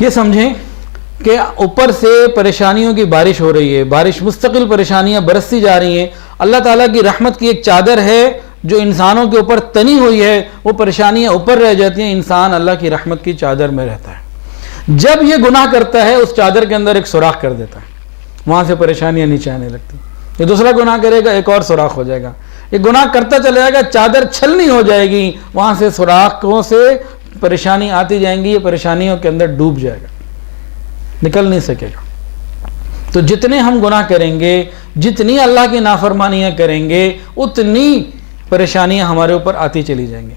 یہ سمجھیں کہ اوپر سے پریشانیوں کی بارش ہو رہی ہے، بارش مستقل پریشانیاں برستی جا رہی ہیں، اللہ تعالیٰ کی رحمت کی ایک چادر ہے جو انسانوں کے اوپر تنی ہوئی ہے، وہ پریشانیاں اوپر رہ جاتی ہیں، انسان اللہ کی رحمت کی چادر میں رہتا ہے۔ جب یہ گناہ کرتا ہے اس چادر کے اندر ایک سوراخ کر دیتا ہے، وہاں سے پریشانیاں نیچے آنے لگتی ہیں۔ یہ دوسرا گناہ کرے گا، ایک اور سوراخ ہو جائے گا، یہ گناہ کرتا چلا جائے گا، چادر چھلنی ہو جائے گی، وہاں سے سوراخوں سے پریشانی آتی جائیں گی، یہ پریشانیوں کے اندر ڈوب جائے گا، نکل نہیں سکے گا۔ تو جتنے ہم گناہ کریں گے، جتنی اللہ کی نافرمانیاں کریں گے، اتنی پریشانیاں ہمارے اوپر آتی چلی جائیں گی۔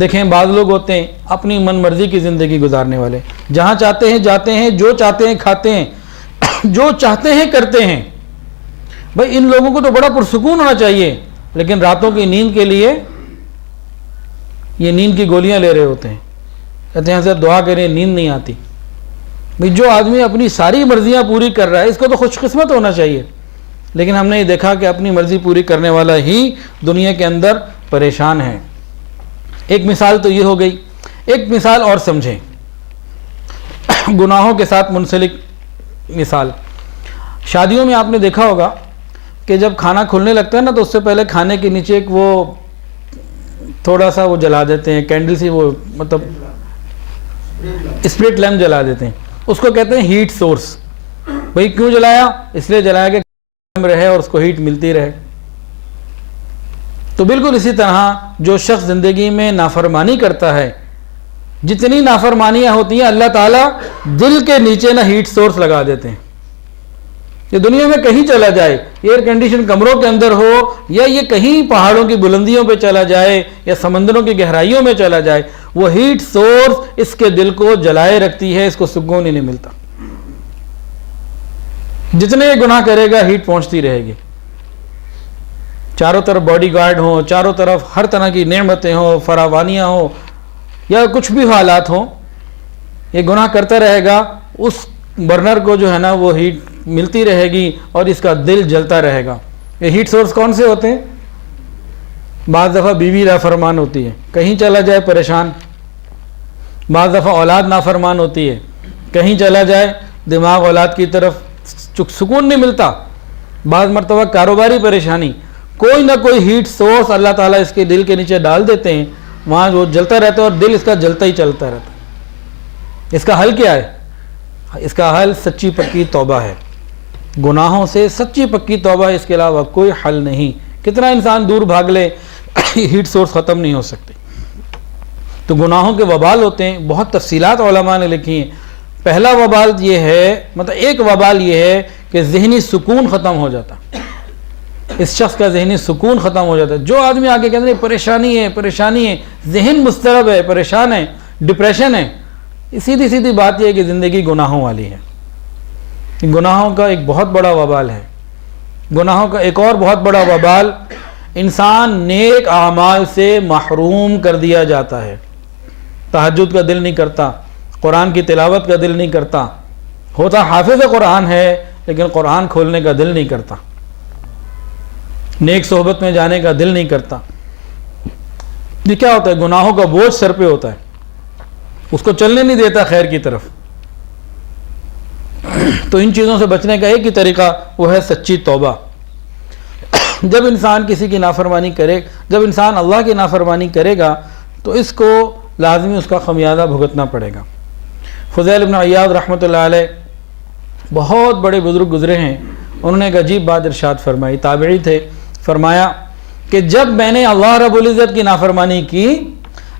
دیکھیں بعض لوگ ہوتے ہیں اپنی من مرضی کی زندگی گزارنے والے، جہاں چاہتے ہیں جاتے ہیں، جو چاہتے ہیں کھاتے ہیں، جو چاہتے ہیں کرتے ہیں۔ بھائی ان لوگوں کو تو بڑا پرسکون ہونا چاہیے، لیکن راتوں کی نیند کے لیے یہ نیند کی گولیاں لے رہے ہوتے ہیں، کہتے ہیں حضرت دعا کریں نیند نہیں آتی۔ بھائی جو آدمی اپنی ساری مرضیاں پوری کر رہا ہے اس کو تو خوش قسمت ہونا چاہیے، لیکن ہم نے یہ دیکھا کہ اپنی مرضی پوری کرنے والا ہی دنیا کے اندر پریشان ہے۔ ایک مثال تو یہ ہو گئی، ایک مثال اور سمجھیں، گناہوں کے ساتھ منسلک مثال۔ شادیوں میں آپ نے دیکھا ہوگا کہ جب کھانا کھلنے لگتا ہے نا تو اس سے پہلے کھانے کے نیچے ایک وہ تھوڑا سا وہ جلا دیتے ہیں، کینڈل سی، وہ مطلب اسپرٹ لیمپ جلا دیتے ہیں، اس کو کہتے ہیں ہیٹ سورس۔ بھئی کیوں جلایا؟ اس لیے جلایا کہ رہے اور اس کو ہیٹ ملتی رہے۔ تو بالکل اسی طرح جو شخص زندگی میں نافرمانی کرتا ہے، جتنی نافرمانیاں ہوتی ہیں اللہ تعالیٰ دل کے نیچے نہ ہیٹ سورس لگا دیتے ہیں۔ یہ دنیا میں کہیں چلا جائے، ایئر کنڈیشن کمروں کے اندر ہو، یا یہ کہیں پہاڑوں کی بلندیوں پہ چلا جائے یا سمندروں کی گہرائیوں میں چلا جائے، وہ ہیٹ سورس اس کے دل کو جلائے رکھتی ہے، اس کو سکون ہی نہیں ملتا۔ جتنے گناہ کرے گا ہیٹ پہنچتی رہے گی، چاروں طرف باڈی گارڈ ہوں، چاروں طرف ہر طرح کی نعمتیں ہوں، فراوانیاں ہوں، یا کچھ بھی حالات ہوں، یہ گناہ کرتا رہے گا، اس برنر کو جو ہے نا وہ ہیٹ ملتی رہے گی اور اس کا دل جلتا رہے گا۔ یہ ہیٹ سورس کون سے ہوتے ہیں؟ بعض دفعہ بیوی نافرمان ہوتی ہے، کہیں چلا جائے پریشان، بعض دفعہ اولاد نافرمان ہوتی ہے، کہیں چلا جائے دماغ اولاد کی طرف سکون نہیں ملتا، بعض مرتبہ کاروباری پریشانی، کوئی نہ کوئی ہیٹ سورس اللہ تعالیٰ اس کے دل کے نیچے ڈال دیتے ہیں، وہاں وہ جلتا رہتا ہے اور دل اس کا جلتا ہی چلتا رہتا ہے۔ اس کا حل کیا ہے؟ اس کا حل سچی پکی توبہ ہے، گناہوں سے سچی پکی توبہ، اس کے علاوہ کوئی حل نہیں۔ کتنا انسان دور بھاگ لے ہیٹ سورس ختم نہیں ہو سکتے۔ تو گناہوں کے وبال ہوتے ہیں، بہت تفصیلات علماء نے لکھی ہیں۔ پہلا وبال یہ ہے، مطلب ایک وبال یہ ہے کہ ذہنی سکون ختم ہو جاتا، اس شخص کا ذہنی سکون ختم ہو جاتا ہے۔ جو آدمی آگے کہتے ہیں پریشانی ہے، ذہن مضطرب ہے، پریشان ہے، ڈپریشن ہے، سیدھی سیدھی بات یہ ہے کہ زندگی گناہوں والی ہے۔ گناہوں کا ایک بہت بڑا وبال ہے۔ گناہوں کا ایک اور بہت بڑا وبال، انسان نیک اعمال سے محروم کر دیا جاتا ہے۔ تہجد کا دل نہیں کرتا، قرآن کی تلاوت کا دل نہیں کرتا، ہوتا حافظ قرآن ہے لیکن قرآن کھولنے کا دل نہیں کرتا، نیک صحبت میں جانے کا دل نہیں کرتا۔ یہ کیا ہوتا ہے؟ گناہوں کا بوجھ سر پہ ہوتا ہے، اس کو چلنے نہیں دیتا خیر کی طرف۔ تو ان چیزوں سے بچنے کا ایک ہی طریقہ وہ ہے سچی توبہ۔ جب انسان کسی کی نافرمانی کرے، جب انسان اللہ کی نافرمانی کرے گا تو اس کو لازمی اس کا خمیازہ بھگتنا پڑے گا۔ فضیل بن عیاض رحمۃ اللہ علیہ بہت بڑے بزرگ گزرے ہیں، انہوں نے ایک عجیب بات ارشاد فرمائی، تابعی تھے، فرمایا کہ جب میں نے اللہ رب العزت کی نافرمانی کی،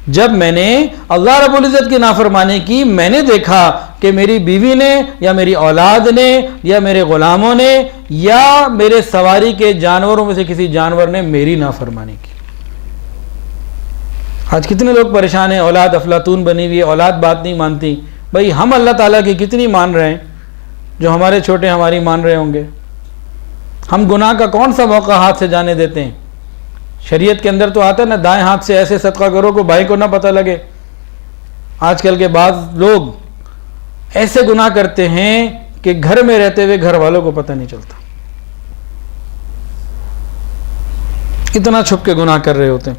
جب میں نے اللہ رب العزت کی نافرمانی کی، میں نے دیکھا کہ میری بیوی نے یا میری اولاد نے یا میرے غلاموں نے یا میرے سواری کے جانوروں میں سے کسی جانور نے میری نافرمانی کی۔ آج کتنے لوگ پریشان ہیں، اولاد افلاطون بنی ہوئی ہے، اولاد بات نہیں مانتی۔ بھئی ہم اللہ تعالیٰ کی کتنی مان رہے ہیں، جو ہمارے چھوٹے ہماری مان رہے ہوں گے؟ ہم گناہ کا کون سا موقع ہاتھ سے جانے دیتے ہیں؟ شریعت کے اندر تو آتا ہے نا، دائیں ہاتھ سے ایسے صدقہ کرو کہ بھائی کو نہ پتہ لگے۔ آج کل کے بعض لوگ ایسے گناہ کرتے ہیں کہ گھر میں رہتے ہوئے گھر والوں کو پتہ نہیں چلتا، اتنا چھپ کے گناہ کر رہے ہوتے ہیں۔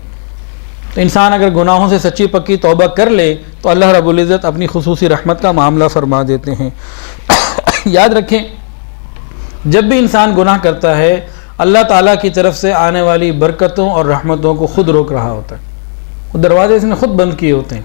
تو انسان اگر گناہوں سے سچی پکی توبہ کر لے تو اللہ رب العزت اپنی خصوصی رحمت کا معاملہ فرما دیتے ہیں۔ یاد رکھیں، جب بھی انسان گناہ کرتا ہے اللہ تعالیٰ کی طرف سے آنے والی برکتوں اور رحمتوں کو خود روک رہا ہوتا ہے، وہ دروازے اس نے خود بند کیے ہوتے ہیں۔